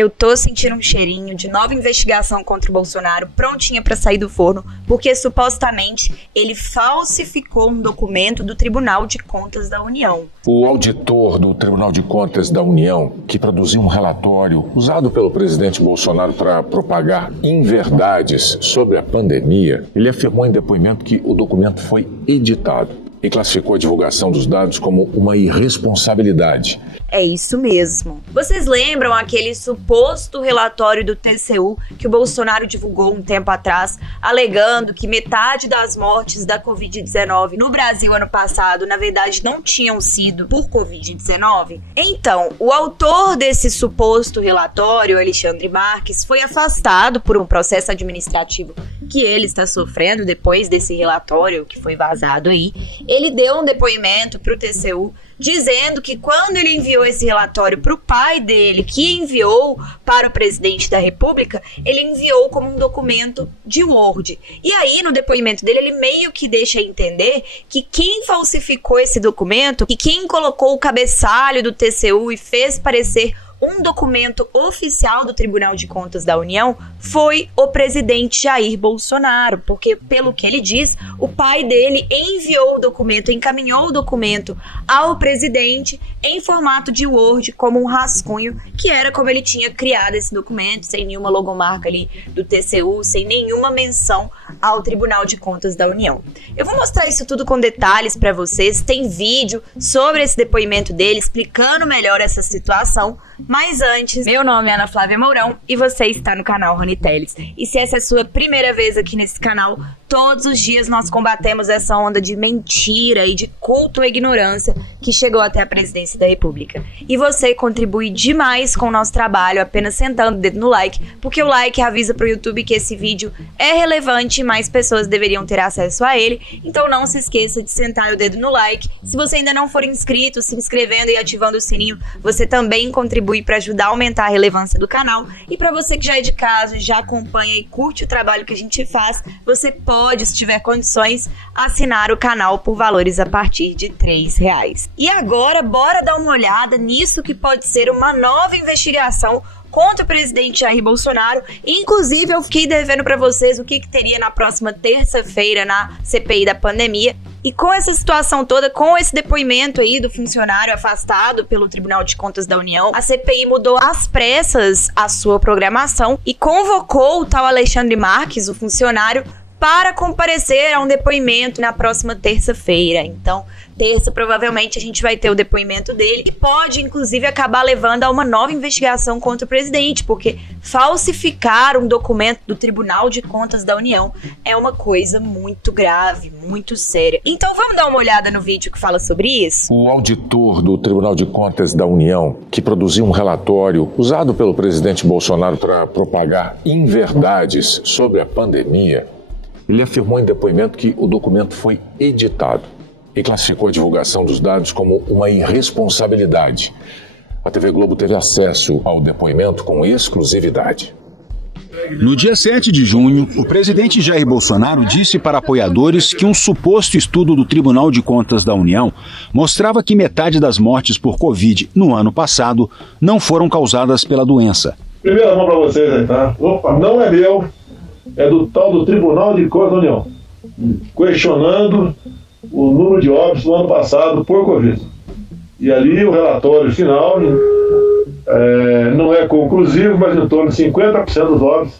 Eu tô sentindo um cheirinho de nova investigação contra o Bolsonaro prontinha para sair do forno, porque supostamente ele falsificou um documento do Tribunal de Contas da União. O auditor do Tribunal de Contas da União, que produziu um relatório usado pelo presidente Bolsonaro para propagar inverdades sobre a pandemia, ele afirmou em depoimento que o documento foi editado e classificou a divulgação dos dados como uma irresponsabilidade. É isso mesmo. Vocês lembram aquele suposto relatório do TCU que o Bolsonaro divulgou um tempo atrás, alegando que metade das mortes da Covid-19 no Brasil ano passado, na verdade, não tinham sido por Covid-19? Então, o autor desse suposto relatório, Alexandre Marques, foi afastado por um processo administrativo que ele está sofrendo depois desse relatório que foi vazado aí. Ele deu um depoimento para o TCU dizendo que quando ele enviou esse relatório para o pai dele, que enviou para o presidente da República, ele enviou como um documento de Word. E aí, no depoimento dele, ele meio que deixa entender que quem falsificou esse documento e quem colocou o cabeçalho do TCU e fez parecer um documento oficial do Tribunal de Contas da União foi o presidente Jair Bolsonaro, porque, pelo que ele diz, o pai dele enviou o documento, encaminhou o documento ao presidente em formato de Word, como um rascunho, que era como ele tinha criado esse documento, sem nenhuma logomarca ali do TCU, sem nenhuma menção ao Tribunal de Contas da União. Eu vou mostrar isso tudo com detalhes para vocês, tem vídeo sobre esse depoimento dele, explicando melhor essa situação. Mas antes, meu nome é Ana Flávia Mourão e você está no canal Rony Teles. E se essa é a sua primeira vez aqui nesse canal, todos os dias nós combatemos essa onda de mentira e de culto à ignorância que chegou até a presidência da República. E você contribui demais com o nosso trabalho apenas sentando o dedo no like, porque o like avisa para o YouTube que esse vídeo é relevante e mais pessoas deveriam ter acesso a ele. Então não se esqueça de sentar o dedo no like. Se você ainda não for inscrito, se inscrevendo e ativando o sininho, você também contribui para ajudar a aumentar a relevância do canal. E para você que já é de casa, já acompanha e curte o trabalho que a gente faz, você pode, se tiver condições, assinar o canal por valores a partir de R$3. E agora, bora dar uma olhada nisso que pode ser uma nova investigação contra o presidente Jair Bolsonaro. Inclusive, eu fiquei devendo para vocês o que teria na próxima terça-feira na CPI da pandemia. E com essa situação toda, com esse depoimento aí do funcionário afastado pelo Tribunal de Contas da União, a CPI mudou às pressas a sua programação e convocou o tal Alexandre Marques, o funcionário, para comparecer a um depoimento na próxima terça-feira. Então, terça, provavelmente, a gente vai ter o depoimento dele, que pode, inclusive, acabar levando a uma nova investigação contra o presidente, porque falsificar um documento do Tribunal de Contas da União é uma coisa muito grave, muito séria. Então, vamos dar uma olhada no vídeo que fala sobre isso? O auditor do Tribunal de Contas da União, que produziu um relatório usado pelo presidente Bolsonaro para propagar inverdades sobre a pandemia, ele afirmou em depoimento que o documento foi editado e classificou a divulgação dos dados como uma irresponsabilidade. A TV Globo teve acesso ao depoimento com exclusividade. No dia 7 de junho, o presidente Jair Bolsonaro disse para apoiadores que um suposto estudo do Tribunal de Contas da União mostrava que metade das mortes por Covid no ano passado não foram causadas pela doença. Primeira mão para vocês aí, tá? Opa, não é meu. É do tal do Tribunal de Contas da União, questionando o número de óbitos no ano passado por Covid. E ali o relatório final não é conclusivo, mas em torno de 50% dos óbitos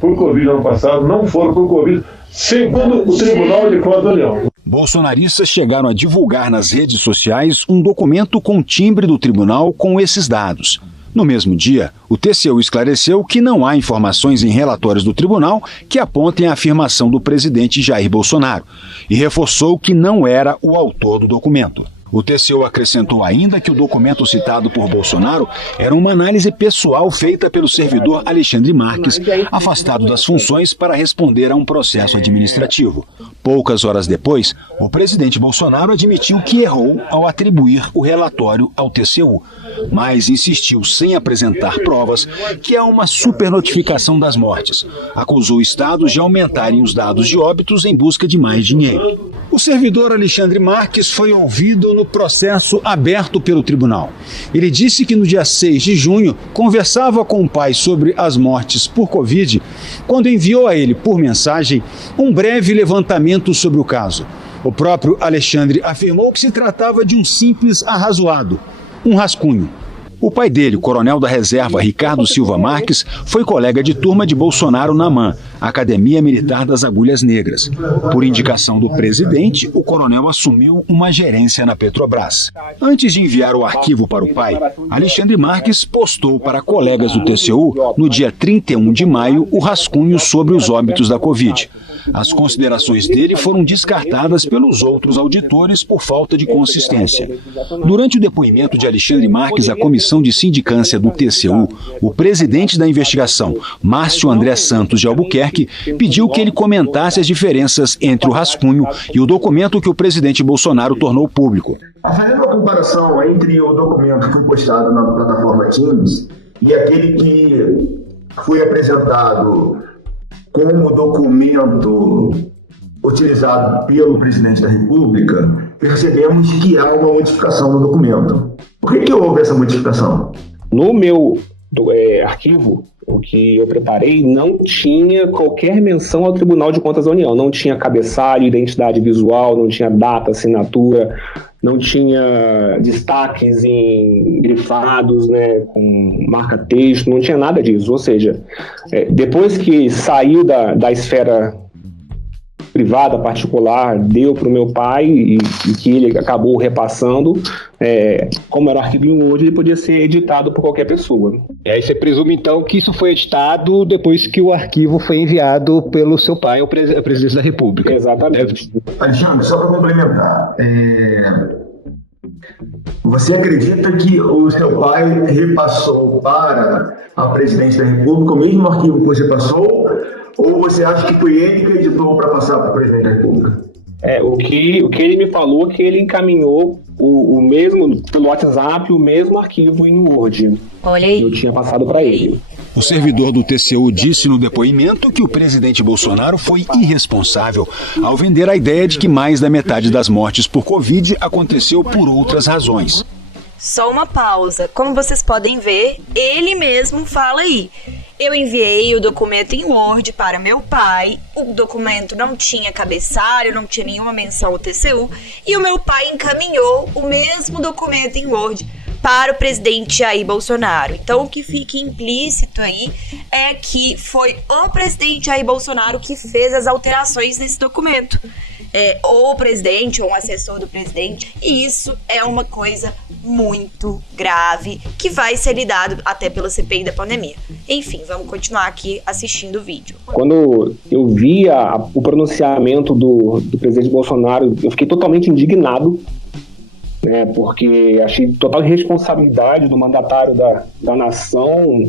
por Covid no ano passado não foram por Covid, segundo o Tribunal de Contas da União. Bolsonaristas chegaram a divulgar nas redes sociais um documento com timbre do tribunal com esses dados. No mesmo dia, o TCU esclareceu que não há informações em relatórios do tribunal que apontem a afirmação do presidente Jair Bolsonaro e reforçou que não era o autor do documento. O TCU acrescentou ainda que o documento citado por Bolsonaro era uma análise pessoal feita pelo servidor Alexandre Marques, afastado das funções para responder a um processo administrativo. Poucas horas depois, o presidente Bolsonaro admitiu que errou ao atribuir o relatório ao TCU, mas insistiu, sem apresentar provas, que há uma supernotificação das mortes. Acusou estados de aumentarem os dados de óbitos em busca de mais dinheiro. O servidor Alexandre Marques foi ouvido no pelo processo aberto pelo tribunal. Ele disse que no dia 6 de junho conversava com o pai sobre as mortes por Covid, quando enviou a ele por mensagem um breve levantamento sobre o caso. O próprio Alexandre afirmou que se tratava de um simples arrazoado, um rascunho. O pai dele, o coronel da reserva Ricardo Silva Marques, foi colega de turma de Bolsonaro na AMAN, Academia Militar das Agulhas Negras. Por indicação do presidente, o coronel assumiu uma gerência na Petrobras. Antes de enviar o arquivo para o pai, Alexandre Marques postou para colegas do TCU, no dia 31 de maio, o rascunho sobre os óbitos da Covid. As considerações dele foram descartadas pelos outros auditores por falta de consistência. Durante o depoimento de Alexandre Marques à Comissão de Sindicância do TCU, o presidente da investigação, Márcio André Santos de Albuquerque, pediu que ele comentasse as diferenças entre o rascunho e o documento que o presidente Bolsonaro tornou público. Fazendo uma comparação entre o documento que foi postado na plataforma Teams e aquele que foi apresentado como documento utilizado pelo presidente da República, percebemos que há uma modificação no documento. Por que houve essa modificação? No meu arquivo, o que eu preparei, não tinha qualquer menção ao Tribunal de Contas da União. Não tinha cabeçalho, identidade visual, não tinha data, assinatura, não tinha destaques grifados, né, com marca-texto, não tinha nada disso. Ou seja, depois que saiu da esfera privada, particular, deu para o meu pai e que ele acabou repassando, como era arquivo em Word, ele podia ser editado por qualquer pessoa. E aí você presume, então, que isso foi editado depois que o arquivo foi enviado pelo seu pai ao presidente da República. Exatamente. Alexandre, só para complementar, você acredita que o seu pai repassou para a presidente da República o mesmo arquivo que você passou, ou você acha que foi ele que editou para passar para o presidente da República? O que ele me falou é que ele encaminhou o mesmo, pelo WhatsApp, o mesmo arquivo em Word. Olha aí. Eu tinha passado para ele. O servidor do TCU disse no depoimento que o presidente Bolsonaro foi irresponsável ao vender a ideia de que mais da metade das mortes por Covid aconteceu por outras razões. Só uma pausa. Como vocês podem ver, ele mesmo fala aí. Eu enviei o documento em Word para meu pai, o documento não tinha cabeçalho, não tinha nenhuma menção ao TCU, e o meu pai encaminhou o mesmo documento em Word para o presidente Jair Bolsonaro. Então, o que fica implícito aí é que foi o presidente Jair Bolsonaro que fez as alterações nesse documento. Ou o presidente, ou um assessor do presidente, e isso é uma coisa muito grave, que vai ser lidado até pela CPI da pandemia. Enfim, vamos continuar aqui assistindo o vídeo. Quando eu vi o pronunciamento do presidente Bolsonaro, eu fiquei totalmente indignado, né, porque achei total irresponsabilidade do mandatário da nação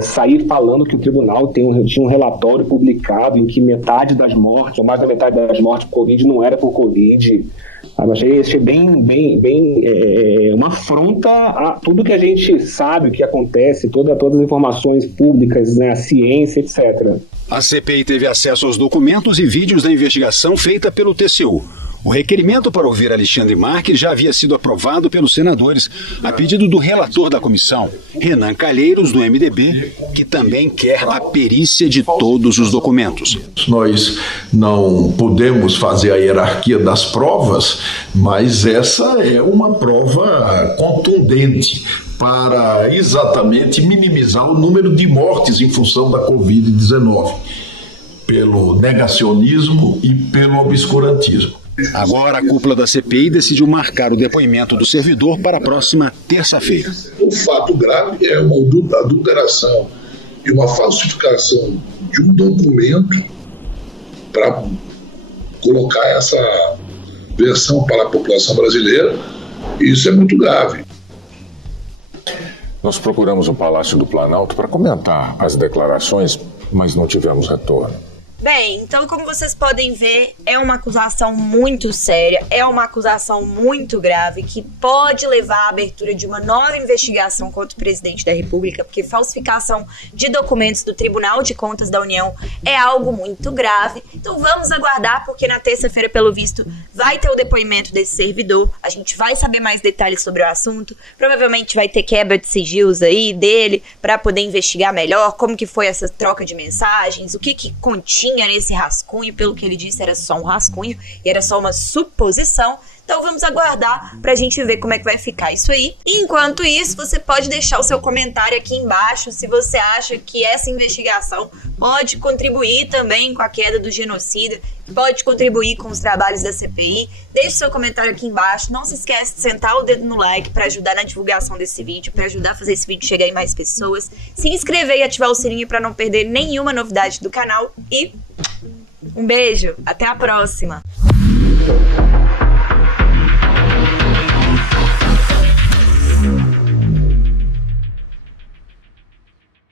sair falando que o tribunal tinha um relatório publicado em que metade das mortes, ou mais da metade das mortes por Covid não era por Covid. Achei bem uma afronta a tudo que a gente sabe, o que acontece, todas as informações públicas, né, a ciência, etc. A CPI teve acesso aos documentos e vídeos da investigação feita pelo TCU. O requerimento para ouvir Alexandre Marques já havia sido aprovado pelos senadores a pedido do relator da comissão, Renan Calheiros, do MDB, que também quer a perícia de todos os documentos. Nós não podemos fazer a hierarquia das provas, mas essa é uma prova contundente para exatamente minimizar o número de mortes em função da Covid-19, pelo negacionismo e pelo obscurantismo. Agora, a cúpula da CPI decidiu marcar o depoimento do servidor para a próxima terça-feira. O fato grave é uma adulteração e uma falsificação de um documento para colocar essa versão para a população brasileira, e isso é muito grave. Nós procuramos o Palácio do Planalto para comentar as declarações, mas não tivemos retorno. Bem, então como vocês podem ver, é uma acusação muito séria, é uma acusação muito grave que pode levar à abertura de uma nova investigação contra o presidente da República, porque falsificação de documentos do Tribunal de Contas da União é algo muito grave. Então vamos aguardar, porque na terça-feira, pelo visto, vai ter o depoimento desse servidor, a gente vai saber mais detalhes sobre o assunto, provavelmente vai ter quebra de sigilos aí dele para poder investigar melhor como que foi essa troca de mensagens, o que continha nesse rascunho. Pelo que ele disse, era só um rascunho e era só uma suposição. Então vamos aguardar pra gente ver como é que vai ficar isso aí. Enquanto isso, você pode deixar o seu comentário aqui embaixo se você acha que essa investigação pode contribuir também com a queda do genocida, pode contribuir com os trabalhos da CPI. Deixe seu comentário aqui embaixo. Não se esquece de sentar o dedo no like para ajudar na divulgação desse vídeo, para ajudar a fazer esse vídeo chegar em mais pessoas. Se inscrever e ativar o sininho para não perder nenhuma novidade do canal. E um beijo, até a próxima!